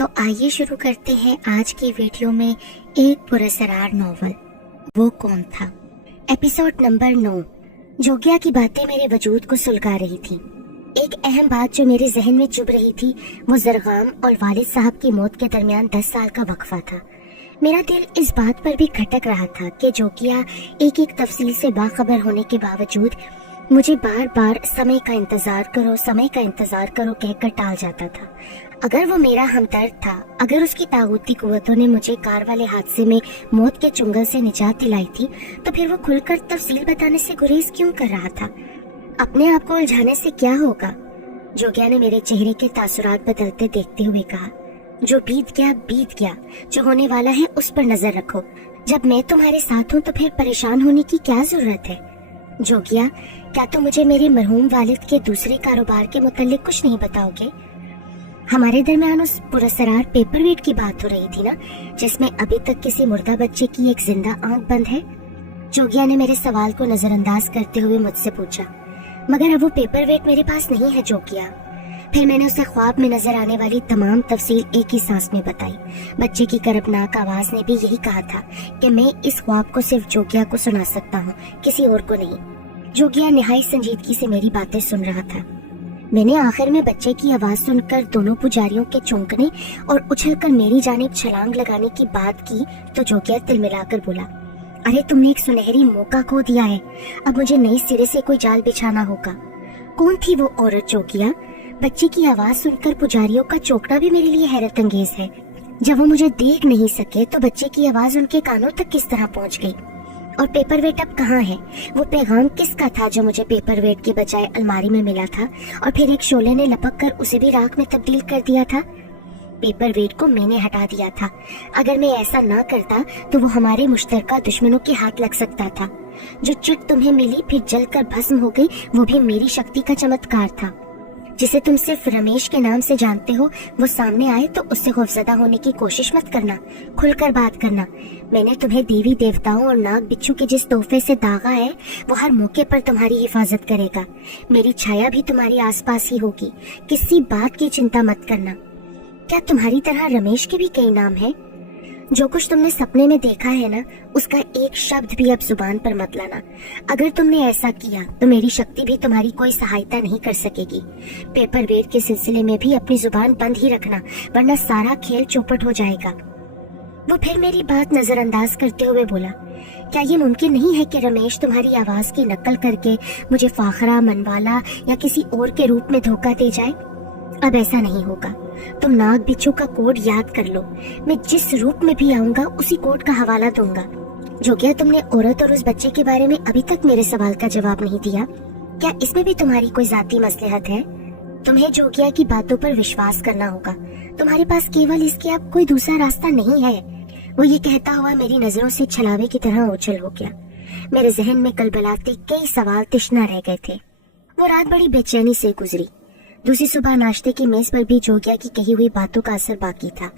तो आइए शुरू करते हैं आज की वीडियो में एक पुरस्कार नॉवल, वो कौन था। Episode number 9। जोगिया की बातें मेरे वजूद को सुलगा रही थी। एक अहम बात जो मेरे जहन में चुभ रही थी वो जरगाम और वालिद साहब की मौत के दरमियान 10 साल का वक्फा था। मेरा दिल इस बात पर भी खटक रहा था कि जोगिया एक एक तफसील से बाखबर होने के बावजूद मुझे बार बार समय का इंतजार करो कहकर टाल जाता था। अगर वो मेरा हमदर्द था, अगर उसकी तागूती कुव्वतों ने मुझे कार वाले हादसे में मौत के चुंगल से निजात दिलाई थी, तो फिर वो खुलकर तफसील बताने से गुरेज क्यों कर रहा था? अपने आप को उलझाने से क्या होगा? जोगिया ने मेरे चेहरे के तासुरात बदलते देखते हुए कहा, जो बीत गया, जो होने वाला है उस पर नजर रखो। जब मैं तुम्हारे साथ हूँ तो फिर परेशान होने की क्या जरूरत है? जोगिया, क्या तुम मुझे मेरे मरहूम वालिद के दूसरे कारोबार के मुतालिक कुछ नहीं बताओगे? हमारे दरमियान उस पुरस्कार पेपरवेट की बात हो रही थी ना, जिसमें अभी तक किसी मुर्दा बच्चे की एक जिंदा आंख बंद है। जोगिया ने मेरे सवाल को नजरअंदाज करते हुए मुझसे पूछा, मगर अब वो पेपरवेट मेरे पास नहीं है जोगिया। फिर मैंने उसे ख्वाब में नजर आने वाली तमाम तफसील एक ही सांस में बताई। बच्चे की करबनाक आवाज ने भी यही कहा था कि मैं इस ख्वाब को सिर्फ जोगिया को सुना सकता हूँ, किसी और को नहीं। जोगिया निहायत संजीदगी से मेरी बातें सुन रहा था। मैंने आखिर में बच्चे की आवाज सुनकर दोनों पुजारियों के चौंकने और उछलकर मेरी जानिब छलांग लगाने की बात की तो जोगिया तिलमिलाकर बोला, अरे तुमने एक सुनहरी मौका खो दिया है, अब मुझे नए सिरे से कोई जाल बिछाना होगा। कौन थी वो औरत जोगिया? बच्चे की आवाज सुनकर पुजारियों का चौंकना भी मेरे लिए हैरत अंगेज है। जब वो मुझे देख नहीं सके तो बच्चे की आवाज उनके कानों तक किस तरह पहुंच गई? और पेपरवेट अब कहाँ है? वो पैगाम किसका था जो मुझे पेपरवेट के बजाय अलमारी में मिला था और फिर एक शोले ने लपक कर उसे भी राख में तब्दील कर दिया था? पेपरवेट को मैंने हटा दिया था। अगर मैं ऐसा ना करता तो वो हमारे मुश्तरका दुश्मनों के हाथ लग सकता था। जो चिट तुम्हें मिली फिर जलकर भस्म हो गई, वो भी मेरी शक्ति का चमत्कार था। जिसे तुम सिर्फ रमेश के नाम से जानते हो, वो सामने आए तो उससे खौफजदा होने की कोशिश मत करना, खुलकर बात करना। मैंने तुम्हें देवी देवताओं और नाग बिच्छू के जिस तोहफे से दागा है वो हर मौके पर तुम्हारी हिफाजत करेगा। मेरी छाया भी तुम्हारी आसपास ही होगी, किसी बात की चिंता मत करना। क्या तुम्हारी तरह रमेश के भी कई नाम हैं? जो कुछ तुमने सपने में देखा है ना, उसका एक शब्द भी अब जुबान पर मत लाना। अगर तुमने ऐसा किया तो मेरी शक्ति भी तुम्हारी कोई सहायता नहीं कर सकेगी। पेपरवेट के सिलसिले में भी अपनी जुबान बंद ही रखना, वरना सारा खेल चौपट हो जाएगा। वो फिर मेरी बात नजरअंदाज करते हुए बोला, क्या ये मुमकिन नहीं है कि रमेश तुम्हारी आवाज की नकल करके मुझे फाखरा, मनवाला या किसी और के रूप में धोखा दे जाए? अब ऐसा नहीं होगा। तुम नाग बिच्छू का कोड याद कर लो। मैं जिस रूप में भी आऊंगा उसी कोड का हवाला दूंगा। जोगिया, तुमने औरत और उस बच्चे के बारे में अभी तक मेरे सवाल का जवाब नहीं दिया। क्या इसमें भी तुम्हारी कोई जाती मसलहत है? तुम्हें जोगिया की बातों पर विश्वास करना होगा। तुम्हारे पास केवल इसके अब कोई दूसरा रास्ता नहीं है। वो ये कहता हुआ मेरी नजरों से छलावे की तरह ओझल हो गया। मेरे जहन में कलबलाते कई सवाल तिश्ना रह गए थे। वो रात बड़ी बेचैनी से गुजरी। दूसरी सुबह नाश्ते की मेज पर भी जोगिया की कही हुई बातों का असर बाकी था।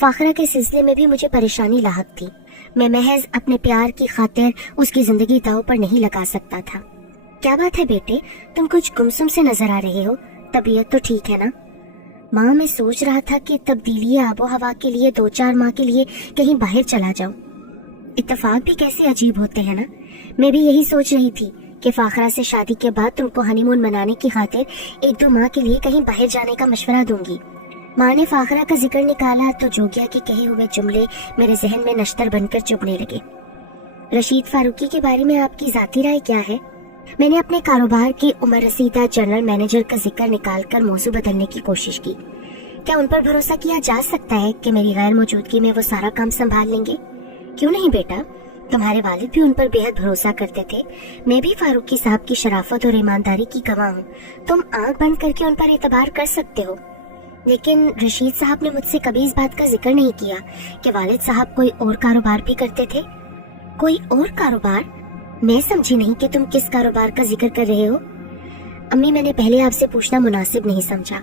फाखरा के सिलसिले में भी मुझे परेशानी लाहक थी। मैं महज अपने प्यार की खातिर उसकी जिंदगी दांव पर नहीं लगा सकता था। क्या बात है बेटे, तुम कुछ गुमसुम से नजर आ रहे हो? तबीयत तो ठीक है ना? माँ, मैं सोच रहा था कि तब्दीली आबो हवा के लिए 2-4 माह के लिए कहीं बाहर चला जाऊं। इत्तेफाक भी कैसे अजीब होते हैं ना। मैं भी यही सोच रही थी कि फाखरा से शादी के बाद तुमको हनीमून मनाने की खातिर 1-2 माह के लिए कहीं बाहर जाने का मशवरा दूंगी। माँ ने फाखरा का जिक्र निकाला तो जोगिया के कहे हुए जुमले मेरे जहन में नश्तर बनकर चुभने लगे। रशीद फारूकी के बारे में आपकी जाती राय क्या है? मैंने अपने कारोबार के उमर रसीदा जनरल मैनेजर का जिक्र निकालकर मौजू बदलने की कोशिश की। क्या उन पर भरोसा किया जा सकता है कि मेरी गैर मौजूदगी में वो सारा काम संभाल लेंगे? क्यों नहीं बेटा, तुम्हारे वालिद भी उन पर बेहद भरोसा करते थे। मैं भी फारूकी साहब की शराफत और ईमानदारी की गवाह हूँ। तुम आंख बंद करके उन पर एतबार कर सकते हो। लेकिन रशीद साहब ने मुझसे कभी इस बात का जिक्र नहीं किया कि वालिद साहब कोई और कारोबार भी करते थे। कोई और कारोबार? मैं समझी नहीं कि तुम किस कारोबार का जिक्र कर रहे हो। अम्मी, मैंने पहले आपसे पूछना मुनासिब नहीं समझा।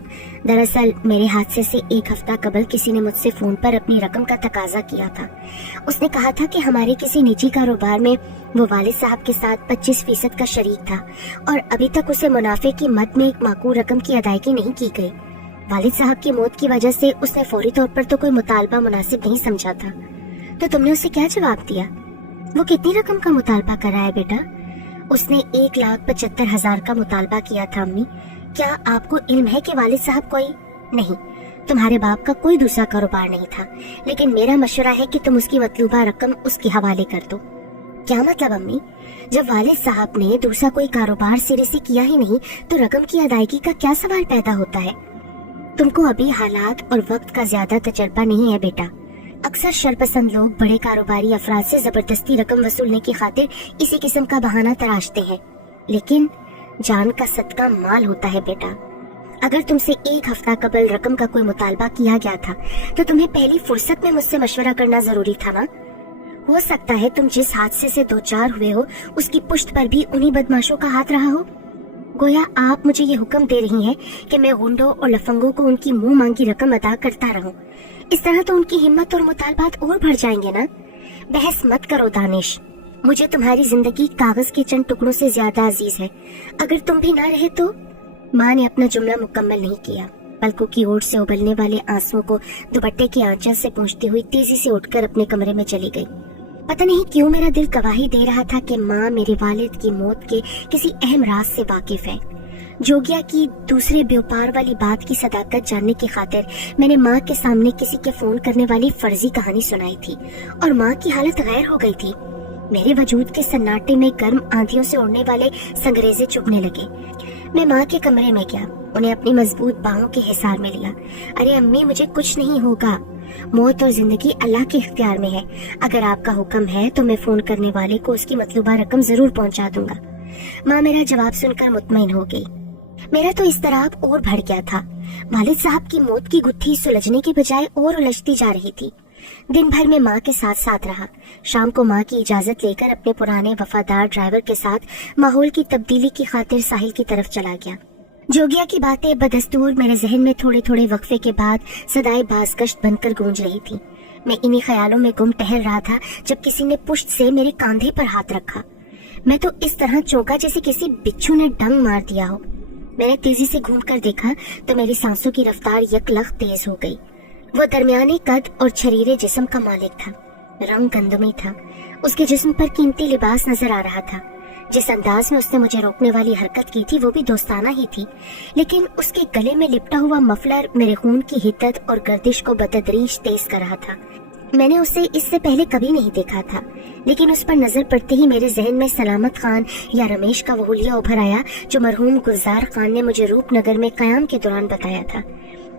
दरअसल मेरे हादसे से 1 हफ्ता कबल किसी ने मुझसे फोन पर अपनी रकम का तकाजा किया था। उसने कहा था कि हमारे किसी निजी कारोबार में वो वालिद साहब के साथ 25% का शरीक था और अभी तक उसे मुनाफे की मद में एक माकूल रकम की अदायगी नहीं की गई। वालिद साहब की मौत की वजह से उसने फौरी तौर पर तो कोई मुतालबा मुनासिब नहीं समझा था, तो तुमने उसे क्या जवाब दिया? वो कितनी रकम का मुतालबा कर रहा है बेटा? उसने 1,75,000 का मुतालबा किया था अम्मी। क्या आपको इल्म है कि वालिद साहब कोई नहीं, तुम्हारे बाप का कोई दूसरा कारोबार नहीं था, लेकिन मेरा मशवरा है कि तुम उसकी मतलूबा रकम उसके हवाले कर दो। क्या मतलब अम्मी? जब वालिद साहब ने दूसरा कोई कारोबार सिरे से किया ही नहीं तो रकम की अदायगी का क्या सवाल पैदा होता है? तुमको अभी हालात और वक्त का ज्यादा तजर्बा नहीं है बेटा। अक्सर शरपसंद लोग बड़े कारोबारी अफराद से जबरदस्ती रकम वसूलने की खातिर इसी किस्म का बहाना तराशते हैं, लेकिन जान का सदका माल होता है बेटा। अगर तुमसे 1 हफ्ता कबल रकम का कोई मुतालबा किया गया था तो तुम्हें पहली फुर्सत में मुझसे मशवरा करना जरूरी था ना। हो सकता है तुम जिस हादसे से 2-4 हुए हो उसकी पुश्त पर भी उन्हीं बदमाशों का हाथ रहा हो। गोया आप मुझे ये हुक्म दे रही हैं कि मैं गुंडों और लफंगों को उनकी मुंह मांगी रकम अदा करता रहूं। इस तरह तो उनकी हिम्मत और मुतालबात और बढ़ जाएंगे ना। बहस मत करो दानिश, मुझे तुम्हारी जिंदगी कागज के चंद टुकड़ों से ज्यादा अजीज है। अगर तुम भी ना रहे तो। माँ ने अपना जुमला मुकम्मल नहीं किया, पलकों की ओर से उबलने वाले आंसुओं को दुपट्टे की आंचल से पोंछती हुई तेजी से उठकर अपने कमरे में चली गई। पता नहीं क्यों मेरा दिल गवाही दे रहा था कि माँ मेरे वालिद की मौत के किसी अहम राज से वाकिफ है। जोगिया की दूसरे व्यापार वाली बात की सदाकत जानने की खातिर मैंने माँ के सामने किसी के फोन करने वाली फर्जी कहानी सुनाई थी और माँ की हालत गैर हो गई थी। मेरे वजूद के सन्नाटे में गर्म आंधियों से उड़ने वाले संगरेजे चुभने लगे। मैं माँ के कमरे में गया, उन्हें अपनी मजबूत बाहों के हिसार में लिया। अरे अम्मी, मुझे कुछ नहीं होगा, मौत और जिंदगी अल्लाह के इख्तियार में है। अगर आपका हुक्म है तो मैं फोन करने वाले को उसकी मतलूबा रकम जरूर पहुंचा दूंगा। माँ मेरा जवाब सुनकर मुतमईन हो गई। मेरा तो इस्तराब और बढ़ गया था। वालिद साहब की मौत की गुत्थी सुलझने के बजाय और उलझती जा रही थी। दिन भर में माँ के साथ साथ रहा। शाम को माँ की इजाजत लेकर अपने पुराने वफादार ड्राइवर के साथ माहौल की तब्दीली की खातिर साहिल की तरफ चला गया। जोगिया की बातें बदस्तूर मेरे जहन में थोड़े थोड़े वक्फे के बाद सदाए बाज़गश्त बनकर गूंज रही थी। मैं इन्हीं ख्यालों में गुम टहल रहा था जब किसी ने पुश्त से मेरे कंधे पर हाथ रखा। मैं तो इस तरह चौंका जैसे किसी बिच्छू ने डंग मार दिया हो। मैंने तेजी से घूमकर देखा तो मेरी सांसों की रफ्तार यकलख तेज हो गई। वो दरमियाने कद और छरीरे जिस्म का मालिक था, रंग गंदमी था। उसके जिस्म पर कीमती लिबास नजर आ रहा था। जिस अंदाज में उसने मुझे रोकने वाली हरकत की थी वो भी दोस्ताना ही थी, लेकिन उसके गले में लिपटा हुआ मफलर मेरे खून की हिद्दत और गर्दिश को बतदरीज तेज कर रहा था। मैंने उसे इससे पहले कभी नहीं देखा था, लेकिन उस पर नजर पड़ते ही मेरे जहन में सलामत खान या रमेश का वो हुलिया उभर आया जो मरहूम गुलजार खान ने मुझे रूपनगर में कयाम के दौरान बताया था।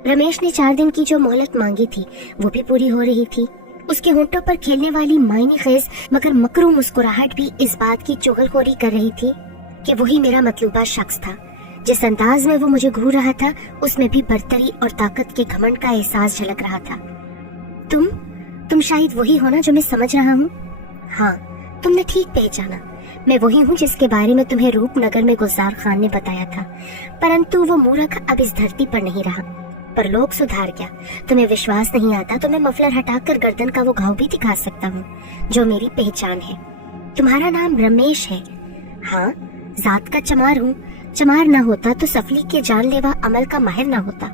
रमेश ने 4 दिन की जो मोहलत मांगी थी वो भी पूरी हो रही थी। उसके होंठों पर खेलने वाली मायने खेज मगर मकरू मुस्कुराहट भी इस बात की चुगलखोरी कर रही थी कि वही मेरा मतलूबा शख्स था। जिस अंदाज में वो मुझे घूर रहा था उसमें भी बर्तरी और ताकत के घमंड का एहसास झलक रहा था। तुम शायद वही हो ना जो मैं समझ रहा हूँ। हाँ, तुमने ठीक पहचाना। मैं वही हूँ जिसके बारे में तुम्हें रूपनगर में गुलजार खान ने बताया था, परंतु वो मूर्ख अब इस धरती पर नहीं रहा। पर लोग सुधार गया। तुम्हें विश्वास नहीं आता तो मैं मफलर हटाकर गर्दन का वो घाव भी दिखा सकता हूँ जो मेरी पहचान है। तुम्हारा नाम रमेश है? हाँ, जात का चमार हूँ। चमार न होता तो सफली के जानलेवा अमल का माहिर न होता।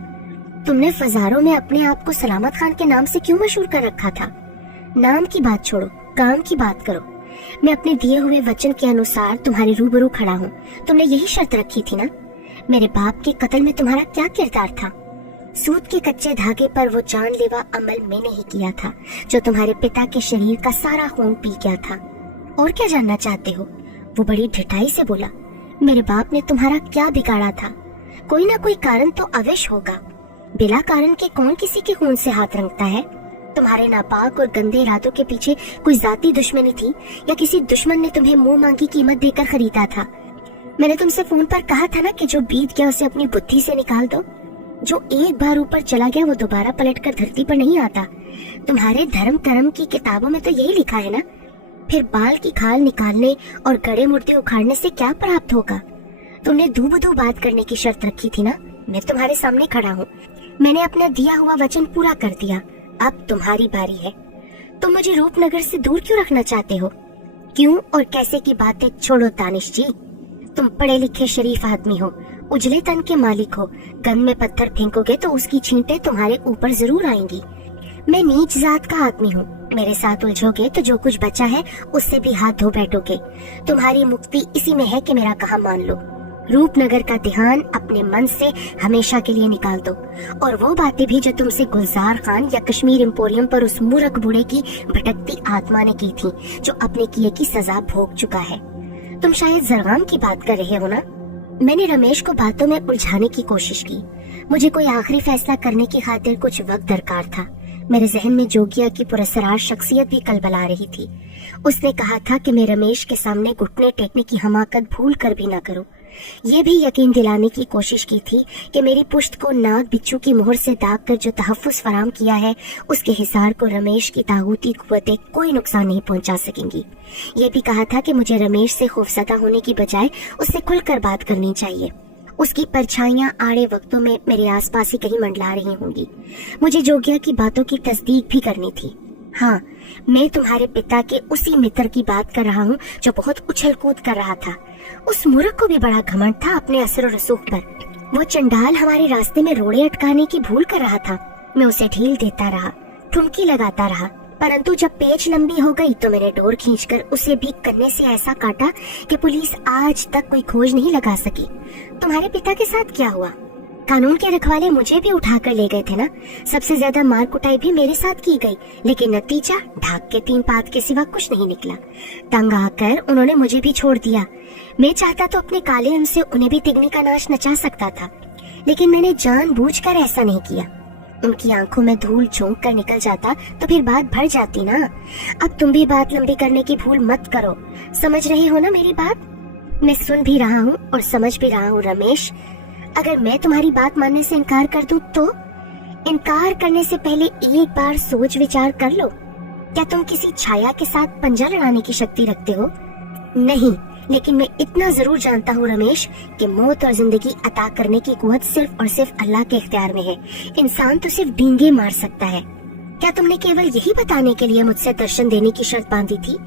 तुमने फजारों में अपने आप को सलामत खान के नाम से क्यों मशहूर कर रखा था? नाम की बात छोड़ो, काम की बात करो। मैं अपने दिए हुए वचन के अनुसार तुम्हारे रूबरू खड़ा हूँ। तुमने यही शर्त रखी थी ना? मेरे बाप के कत्ल में तुम्हारा क्या किरदार था? सूत के कच्चे धागे पर वो जानलेवा अमल मैंने ही किया था जो तुम्हारे पिता के शरीर का सारा खून पी गया था। और क्या जानना चाहते हो? वो बड़ी ढिठाई से बोला। मेरे बाप ने तुम्हारा क्या बिगाड़ा था? कोई ना कोई कारण तो अवश्य होगा। बिला कारण के कौन किसी के खून से हाथ रंगता है? तुम्हारे नापाक और गंदे इरादों के पीछे कोई जाती दुश्मनी थी या किसी दुश्मन ने तुम्हें मुंह मांगी कीमत देकर खरीदा था? मैंने तुमसे फोन पर कहा था ना कि जो बीत गया उसे अपनी बुद्धि से निकाल दो। जो एक बार ऊपर चला गया वो दोबारा पलटकर धरती पर नहीं आता। तुम्हारे धर्म कर्म की किताबों में तो यही लिखा है ना। फिर बाल की खाल निकालने और गड़े मुर्दे उखाड़ने से क्या प्राप्त होगा? तुमने दूबदू बात करने की शर्त रखी थी ना। मैं तुम्हारे सामने खड़ा हूँ। मैंने अपना दिया हुआ वचन पूरा कर दिया। अब तुम्हारी बारी है। तुम मुझे रूपनगर से दूर क्यों रखना चाहते हो? क्यों और कैसे की बातें छोड़ो दानिश जी। तुम पढ़े लिखे शरीफ आदमी हो उजले तन के मालिक हो, गन में पत्थर फेंकोगे तो उसकी छींटें तुम्हारे ऊपर जरूर आएंगी। मैं नीच जात का आदमी हूँ, मेरे साथ उलझोगे तो जो कुछ बचा है उससे भी हाथ धो बैठोगे। तुम्हारी मुक्ति इसी में है कि मेरा कहा मान लो। रूपनगर का ध्यान अपने मन से हमेशा के लिए निकाल दो, और वो बातें भी जो तुमसे गुलजार खान या कश्मीर एम्पोरियम पर उस मूर्ख बूढ़े की भटकती आत्मा ने की थी, जो अपने किए की सजा भोग चुका है। तुम शायद जरगाम की बात कर रहे हो ना? मैंने रमेश को बातों में उलझाने की कोशिश की। मुझे कोई आखिरी फैसला करने की खातिर कुछ वक्त दरकार था। मेरे जहन में जोगिया की पुरस्कार शख्सियत भी कलबला रही थी। उसने कहा था कि मैं रमेश के सामने घुटने टेकने की हमाकत भूल कर भी न करूं। ये भी यकीन दिलाने की कोशिश की थी कि मेरी पुश्त को नाग बिच्छू की मोहर से दाग कर जो तहफ्फुज़ फराम किया है, उसके हिसार को रमेश की तागूती कुव्वतें कोई नुकसान नहीं पहुंचा सकेंगी। ये भी कहा था कि मुझे रमेश से खौफज़दा होने की बजाय उससे खुलकर बात करनी चाहिए। उसकी परछाइयां आड़े वक्तों में मेरे आसपास ही कहीं मंडला रही होंगी। मुझे जोगिया की बातों की तस्दीक भी करनी थी। हाँ, मैं तुम्हारे पिता के उसी मित्र की बात कर रहा हूँ जो बहुत उछल कूद कर रहा था। उस मूर्ख को भी बड़ा घमंड था अपने असर और रसूख पर। वो चंडाल हमारे रास्ते में रोड़े अटकाने की भूल कर रहा था। मैं उसे ढील देता रहा, ठुमकी लगाता रहा, परंतु जब पेच लंबी हो गई तो मैंने डोर खींचकर उसे भी कन्ने से ऐसा काटा कि पुलिस आज तक कोई खोज नहीं लगा सकी। तुम्हारे पिता के साथ क्या हुआ? कानून के रखवाले मुझे भी उठाकर ले गए थे ना। सबसे ज्यादा मार कुटाई भी मेरे साथ की गई, लेकिन नतीजा ढाक के 3 पात के सिवा कुछ नहीं निकला। तंग आकर उन्होंने मुझे भी छोड़ दिया। मैं चाहता तो अपने काले अन से उन्हें भी तिगनी का नाश नचा सकता था, लेकिन मैंने जानबूझकर ऐसा नहीं किया। उनकी आंखों में धूल झोंक कर निकल जाता तो फिर बात भर जाती ना। अब तुम भी बात लंबी करने की भूल मत करो। समझ रहे हो ना मेरी बात? मैं सुन भी रहा हूँ और समझ भी रहा हूँ रमेश। अगर मैं तुम्हारी बात मानने से इनकार कर दूं तो? इनकार करने से पहले एक बार सोच विचार कर लो। क्या तुम किसी छाया के साथ पंजा लड़ाने की शक्ति रखते हो? नहीं, लेकिन मैं इतना जरूर जानता हूँ रमेश कि मौत और जिंदगी अता करने की कुव्वत सिर्फ और सिर्फ अल्लाह के इख्तियार में है। इंसान तो सिर्फ डींगे मार सकता है। क्या तुमने केवल यही बताने के लिए मुझसे दर्शन देने की शर्त बांधी थी?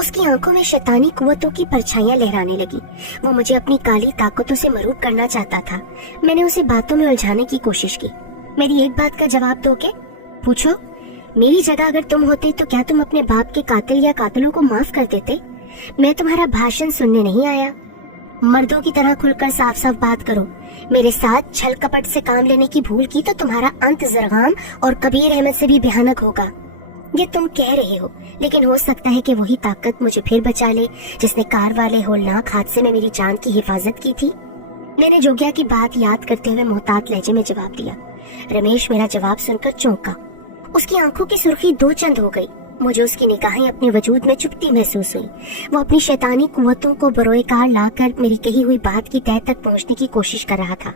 उसकी आंखों में शैतानी कुव्वतों की परछाइयां लहराने लगी। वो मुझे अपनी काली ताकतों से मरूब करना चाहता था। मैंने उसे बातों में उलझाने की कोशिश की। मेरी एक बात का जवाब दोगे? पूछो। मेरी जगह अगर तुम होते तो क्या तुम अपने बाप के कातिल या कातिलों को माफ कर देते? मैं तुम्हारा भाषण सुनने नहीं आया। मर्दों की तरह खुलकर साफ साफ बात करो। मेरे साथ छल कपट से काम लेने की भूल की तो तुम्हारा अंत जरगाम और कबीर अहमद से भी भयानक होगा। ये तुम कह रहे हो, लेकिन हो सकता है कि वही ताकत मुझे फिर बचा ले जिसने कार वाले होलनाक हादसे में मेरी जान की हिफाजत की थी। मैंने जोगिया की बात याद करते हुए मोहतात लहजे में जवाब दिया। रमेश मेरा जवाब सुनकर चौंका। उसकी आंखों की सुर्खी 2 चंद हो गई। मुझे उसकी निगाहें अपने वजूद में चुभती महसूस हुई। वो अपनी शैतानी कुव्वतों को बरोए कार लाकर मेरी कही हुई बात की तह तक पहुंचने की कोशिश कर रहा था।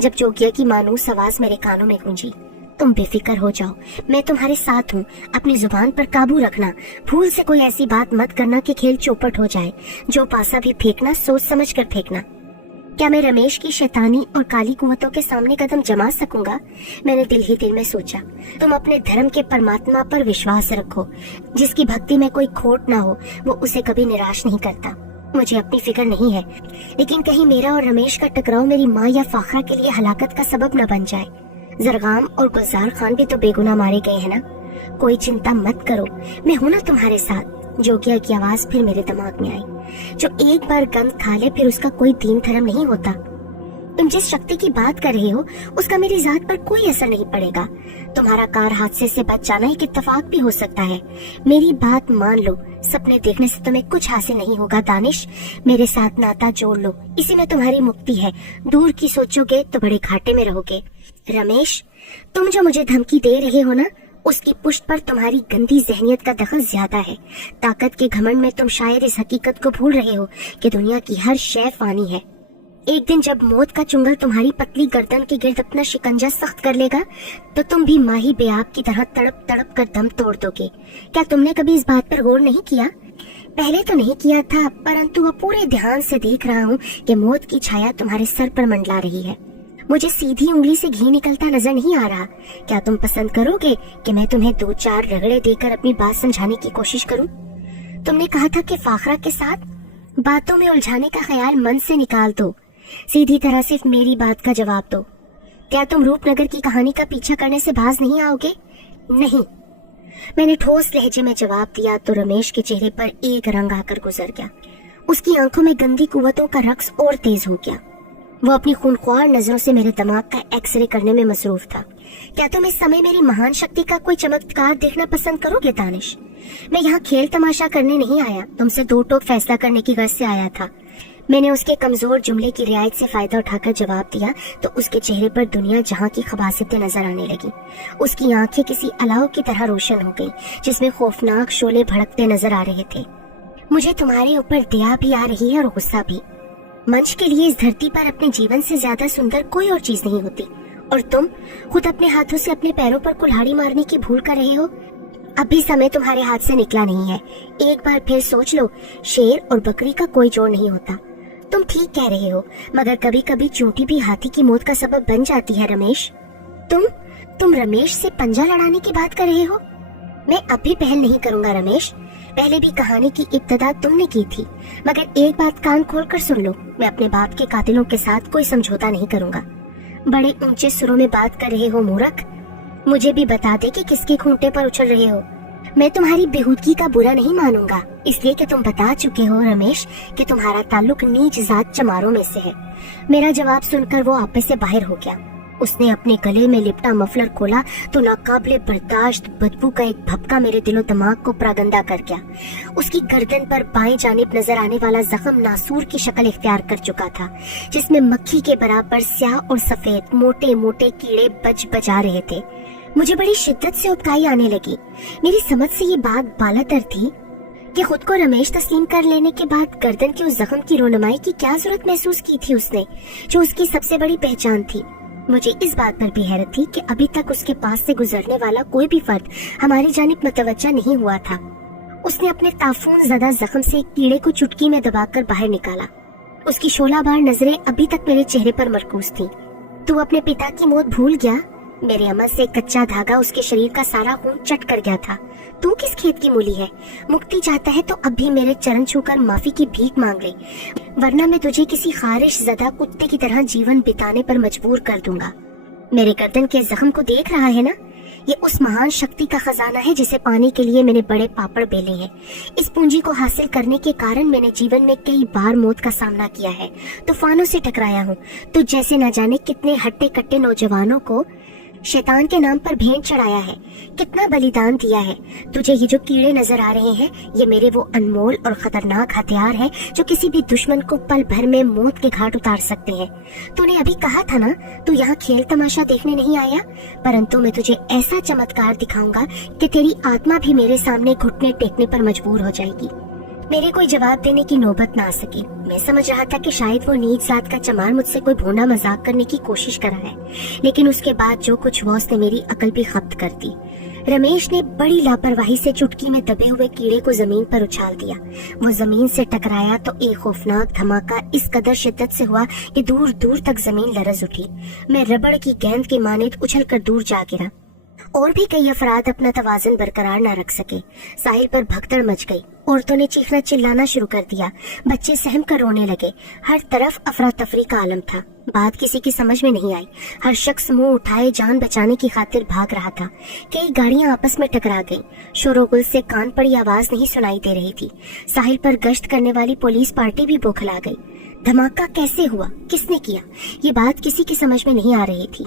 जब जोगिया की मानूस आवाज मेरे कानों में गूंजी, तुम बेफिक्र हो जाओ, मैं तुम्हारे साथ हूँ। अपनी जुबान पर काबू रखना। भूल से कोई ऐसी बात मत करना कि खेल चौपट हो जाए। जो पासा भी फेंकना सोच समझ कर फेंकना। क्या मैं रमेश की शैतानी और काली कुव्वतों के सामने कदम जमा सकूंगा? मैंने दिल ही दिल में सोचा। तुम अपने धर्म के परमात्मा पर विश्वास रखो। जिसकी भक्ति में कोई खोट ना हो वो उसे कभी निराश नहीं करता। मुझे अपनी फिक्र नहीं है, लेकिन कहीं मेरा और रमेश का टकराव मेरी माँ या फाखरा के लिए हलाकत का सबब न बन जाए। जरगाम और गुलजार खान भी तो बेगुनाह मारे गए हैं ना। कोई चिंता मत करो, मैं हूं ना तुम्हारे साथ। जोगिया की आवाज फिर मेरे दिमाग में आई। जो एक बार गंद खा ले फिर उसका कोई दीन धर्म नहीं होता। तुम जिस शक्ति की बात कर रहे हो उसका मेरी जात पर कोई असर नहीं पड़ेगा। तुम्हारा कार हादसे से बच जाना एक इत्तेफाक भी हो सकता है। मेरी बात मान लो। सपने देखने से तुम्हें कुछ हासिल नहीं होगा दानिश। मेरे साथ नाता जोड़ लो, इसी में तुम्हारी मुक्ति है। दूर की सोचोगे तो बड़े घाटे में रहोगे। रमेश, तुम जो मुझे धमकी दे रहे हो ना, उसकी पुष्ट पर तुम्हारी गंदी जहनियत का दखल ज्यादा है। ताकत के घमंड में तुम शायद इस हकीकत को भूल रहे हो कि दुनिया की हर शय फानी है। एक दिन जब मौत का चुंगल तुम्हारी पतली गर्दन के गिर्द अपना शिकंजा सख्त कर लेगा तो तुम भी माही बेआब की तरह तड़प तड़प कर दम तोड़ दोगे। क्या तुमने कभी इस बात पर गौर नहीं किया? पहले तो नहीं किया था, परंतु अब पूरे ध्यान से देख रहा हूँ कि मौत की छाया तुम्हारे सर पर मंडला रही है। मुझे सीधी उंगली से घी निकलता नजर नहीं आ रहा। क्या तुम पसंद करोगे कि मैं तुम्हें 2-4 रगड़े देकर अपनी बात समझाने की कोशिश करूं? तुमने कहा था कि फाखरा के साथ बातों में उलझाने का ख्याल मन से निकाल दो। सीधी तरह सिर्फ मेरी बात का जवाब दो। क्या तुम रूपनगर की कहानी का पीछा करने से बाज नहीं आओगे? नहीं। मैंने ठोस लहजे में जवाब दिया तो रमेश के चेहरे पर एक रंग आकर गुजर गया। उसकी आंखों में गंदी कुव्वतों का रक्स और तेज हो गया। वो अपनी खूनख्वार नजरों से मेरे दिमाग का एक्सरे करने में मसरूफ था। क्या तुम इस समय मेरी महान शक्ति का कोई चमत्कार देखना पसंद करोगे दानिश? मैं यहाँ खेल तमाशा करने नहीं आया, तुमसे दो टोक फैसला करने की गर्ज से आया था। मैंने उसके कमजोर जुमले की रियायत से फायदा उठाकर जवाब दिया तो उसके चेहरे पर दुनिया जहां की खबासियतें नजर आने लगी। उसकी आंखें किसी अलाव की तरह रोशन हो गई जिसमें खौफनाक शोले भड़कते नजर आ रहे थे। मुझे तुम्हारे ऊपर दया भी आ रही है और गुस्सा भी। मंच के लिए इस धरती पर अपने जीवन से ज्यादा सुंदर कोई और चीज नहीं होती, और तुम खुद अपने हाथों से अपने पैरों पर कुल्हाड़ी मारने की भूल कर रहे हो। अभी समय तुम्हारे हाथ से निकला नहीं है। एक बार फिर सोच लो, शेर और बकरी का कोई जोड़ नहीं होता। तुम ठीक कह रहे हो, मगर कभी कभी चोटी भी हाथी की मौत का सबब बन जाती है रमेश। तुम रमेश से पंजा लड़ाने की बात कर रहे हो? मैं अब भी पहल नहीं करूंगा रमेश। पहले भी कहानी की इब्तिदा तुमने की थी, मगर एक बात कान खोल कर सुन लो, मैं अपने बाप के कातिलों के साथ कोई समझौता नहीं करूंगा। बड़े ऊंचे सुरों में बात कर रहे हो मूर्ख। मुझे भी बता दे कि किसके खूंटे पर उछल रहे हो। मैं तुम्हारी बेहूदगी का बुरा नहीं मानूंगा, इसलिए कि तुम बता चुके हो रमेश कि तुम्हारा ताल्लुक नीच जात चमारों में से है। मेरा जवाब सुनकर वो आपे से बाहर हो गया। उसने अपने गले में लिपटा मफलर खोला तो नाकाबिले बर्दाश्त बदबू का एक भपका मेरे दिलो दिमाग को प्रागंदा कर गया। उसकी गर्दन पर बाएं जानिब नजर आने वाला जख्म नासूर की शक्ल इख्तियार कर चुका था, जिसमें मक्खी के बराबर स्याह और सफेद मोटे मोटे कीड़े बजा रहे थे। मुझे बड़ी शिद्दत से उबकाई आने लगी। मेरी समझ से ये बात बालातर थी कि खुद को रमेश तस्लीम कर लेने के बाद गर्दन के उस जख्म की रोनमाई की क्या जरूरत महसूस की थी उसने, जो उसकी सबसे बड़ी पहचान थी। मुझे इस बात पर भी हैरत थी कि अभी तक उसके पास से गुजरने वाला कोई भी फर्द हमारी जानिब मतवज्जा नहीं हुआ था। उसने अपने ताफून ज़दा जख्म से एक कीड़े को चुटकी में दबाकर बाहर निकाला। उसकी शोलाबार नजरें अभी तक मेरे चेहरे पर मरकूज थी। तू अपने पिता की मौत भूल गया? मेरे अमल से कच्चा धागा उसके शरीर का सारा खून चट कर गया था। तू किस खेत की मूली है? मुक्ति चाहता है तो अब भी मेरे चरण छूकर माफी की भीख मांग ले, वरना मैं तुझे किसी खारिश ज़दा कुत्ते की तरह जीवन बिताने पर मजबूर कर दूंगा। मेरे गर्दन के जख्म को देख रहा है ना? ये उस महान शक्ति का खजाना है जिसे पाने के लिए मैंने बड़े पापड़ बेले हैं। इस पूंजी को हासिल करने के कारण मैंने जीवन में कई बार मौत का सामना किया है, तूफानों से टकराया हूँ। तो जैसे न जाने कितने हट्टे कट्टे नौजवानों को शैतान के नाम पर भेंट चढ़ाया है, कितना बलिदान दिया है। तुझे ये जो कीड़े नजर आ रहे हैं, ये मेरे वो अनमोल और खतरनाक हथियार है जो किसी भी दुश्मन को पल भर में मौत के घाट उतार सकते हैं। तूने अभी कहा था ना, तू यहाँ खेल तमाशा देखने नहीं आया, परंतु मैं तुझे ऐसा चमत्कार दिखाऊंगा कि तेरी आत्मा भी मेरे सामने घुटने टेकने पर मजबूर हो जाएगी। मेरे कोई जवाब देने की नौबत ना आ सकी। मैं समझ रहा था कि शायद वो नीच जात का चमार मुझसे कोई भोंडा मजाक करने की कोशिश कर रहा है, लेकिन उसके बाद जो कुछ हुआ उसने मेरी अकल भी खप्त कर दी। रमेश ने बड़ी लापरवाही से चुटकी में दबे हुए कीड़े को जमीन पर उछाल दिया। वो जमीन से टकराया तो एक खौफनाक धमाका इस कदर शिद्दत से हुआ कि दूर दूर तक जमीन लरज उठी। मैं रबड़ की गेंद के मानित उछल कर दूर जा गिरा। और भी कई अफराद अपना तवाज़ुन बरकरार न रख सके। साहिल पर भगदड़ मच गई। औरतों ने चीखना चिल्लाना शुरू कर दिया। बच्चे सहम कर रोने लगे। हर तरफ अफरा तफरी का आलम था। बात किसी की समझ में नहीं आई। हर शख्स मुंह उठाए जान बचाने की खातिर भाग रहा था। कई गाड़ियां आपस में टकरा गईं। शोरोगुल से कान पड़ी आवाज नहीं सुनाई दे रही थी। साहिल पर गश्त करने वाली पुलिस पार्टी भी बौखला गई। धमाका कैसे हुआ, किसने किया, ये बात किसी की समझ में नहीं आ रही थी।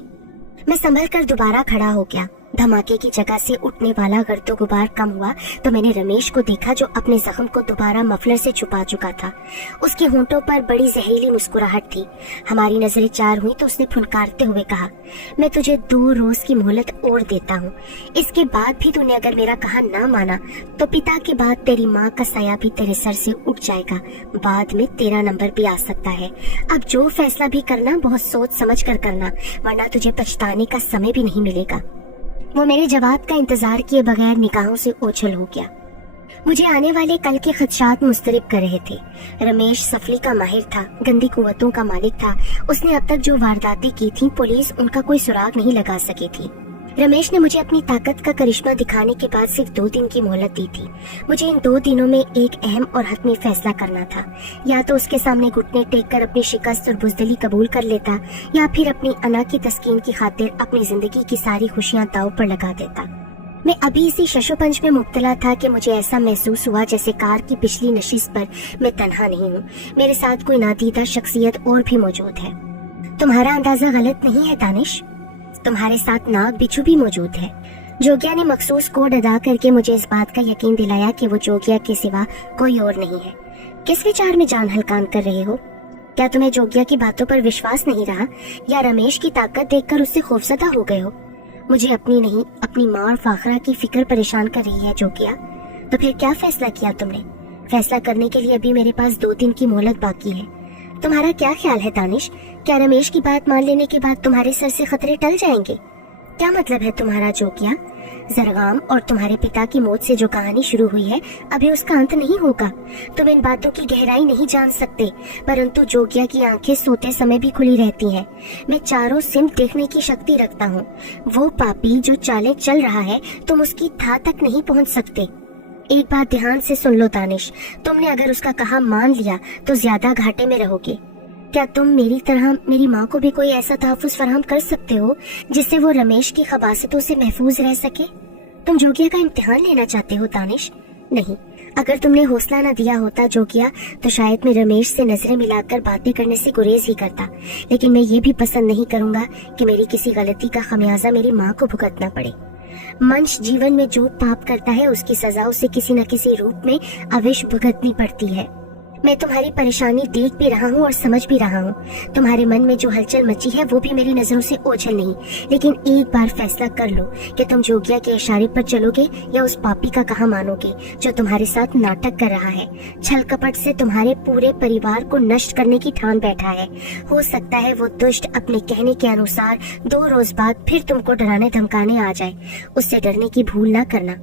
मैं संभल कर दोबारा खड़ा हो गया। धमाके की जगह से उठने वाला गर्दो गुबार कम हुआ तो मैंने रमेश को देखा, जो अपने जख्म को दोबारा मफलर से छुपा चुका था। उसके होंठों पर बड़ी जहरीली मुस्कुराहट थी। हमारी नजरें चार हुई तो उसने फुनकारते हुए कहा, मैं तुझे 2 रोज की मोहलत और देता हूँ। इसके बाद भी तूने अगर मेरा कहा ना माना तो पिता के बाद तेरी माँ का साया भी तेरे सर से उठ जाएगा। बाद में तेरा नंबर भी आ सकता है। अब जो फैसला भी करना बहुत सोच समझ कर करना, वरना तुझे पछताने का समय भी नहीं मिलेगा। वो मेरे जवाब का इंतजार किए बगैर निगाहों से ओझल हो गया। मुझे आने वाले कल के खदशात मुस्तरिब कर रहे थे। रमेश सफली का माहिर था, गंदी कुव्वतों का मालिक था। उसने अब तक जो वारदातें की थी, पुलिस उनका कोई सुराग नहीं लगा सकी थी। रमेश ने मुझे अपनी ताकत का करिश्मा दिखाने के बाद सिर्फ 2 दिन की मोहलत दी थी। मुझे इन 2 दिनों में एक अहम और हतमी फैसला करना था। या तो उसके सामने घुटने टेक कर अपनी शिकस्त और बुज़दिली कबूल कर लेता, या फिर अपनी अना की तस्कीन की खातिर अपनी जिंदगी की सारी खुशियां दांव पर लगा देता। मैं अभी इसी शशोपंज में मुब्तला था कि मुझे ऐसा महसूस हुआ जैसे कार की पिछली नशिस्त पर मैं तन्हा नहीं हूँ। मेरे साथ कोई नादीदा शख्सियत और भी मौजूद है। तुम्हारा अंदाजा गलत नहीं है दानिश, तुम्हारे साथ नाग बिच्छू भी मौजूद है। जोगिया ने मखसूस कोड अदा करके मुझे इस बात का यकीन दिलाया कि वो जोगिया के सिवा कोई और नहीं है। किस विचार में जान हलकान कर रहे हो? क्या तुम्हें जोगिया की बातों पर विश्वास नहीं रहा, या रमेश की ताकत देखकर उससे खौफजदा हो गए हो? मुझे अपनी नहीं, अपनी माँ और फाखरा की फिक्र परेशान कर रही है जोगिया। तो फिर क्या फैसला किया तुमने? फैसला करने के लिए अभी मेरे पास 2 दिन की मोहलत बाकी है। तुम्हारा क्या ख्याल है दानिश? क्या रमेश की बात मान लेने के बाद तुम्हारे सर से खतरे टल जाएंगे? क्या मतलब है तुम्हारा जोगिया? जरगाम और तुम्हारे पिता की मौत से जो कहानी शुरू हुई है, अभी उसका अंत नहीं होगा। तुम इन बातों की गहराई नहीं जान सकते, परंतु जोगिया की आंखें सोते समय भी खुली रहती हैं। मैं चारों सिमत देखने की शक्ति रखता हूँ। वो पापी जो चालें चल रहा है, तुम उसकी था तक नहीं पहुँच सकते। एक बात ध्यान से सुन लो दानिश, तुमने अगर उसका कहा मान लिया तो ज्यादा घाटे में रहोगे। क्या तुम मेरी तरह मेरी माँ को भी कोई ऐसा तहफ़्फ़ुज़ फराहम कर सकते हो जिससे वो रमेश की खबासतों से महफूज रह सके? तुम जोगिया का इम्तिहान लेना चाहते हो दानिश? नहीं, अगर तुमने हौसला न दिया होता जोगिया, तो शायद मैं रमेश से नजरें मिलाकर बातें करने से गुरेज ही करता। लेकिन मैं ये भी पसंद नहीं करूंगा कि मेरी किसी गलती का खमियाजा मेरी माँ को भुगतना पड़े। मनुष्य जीवन में जो पाप करता है उसकी सजा उसे किसी न किसी रूप में अवश्य भुगतनी पड़ती है। मैं तुम्हारी परेशानी देख भी रहा हूँ और समझ भी रहा हूँ। तुम्हारे मन में जो हलचल मची है वो भी मेरी नजरों से ओझल नहीं। लेकिन एक बार फैसला कर लो कि तुम जोगिया के इशारे पर चलोगे या उस पापी का कहा मानोगे जो तुम्हारे साथ नाटक कर रहा है, छल कपट से तुम्हारे पूरे परिवार को नष्ट करने की ठान बैठा है। हो सकता है वो दुष्ट अपने कहने के अनुसार 2 रोज बाद फिर तुमको डराने धमकाने आ जाए। उससे डरने की भूल ना करना।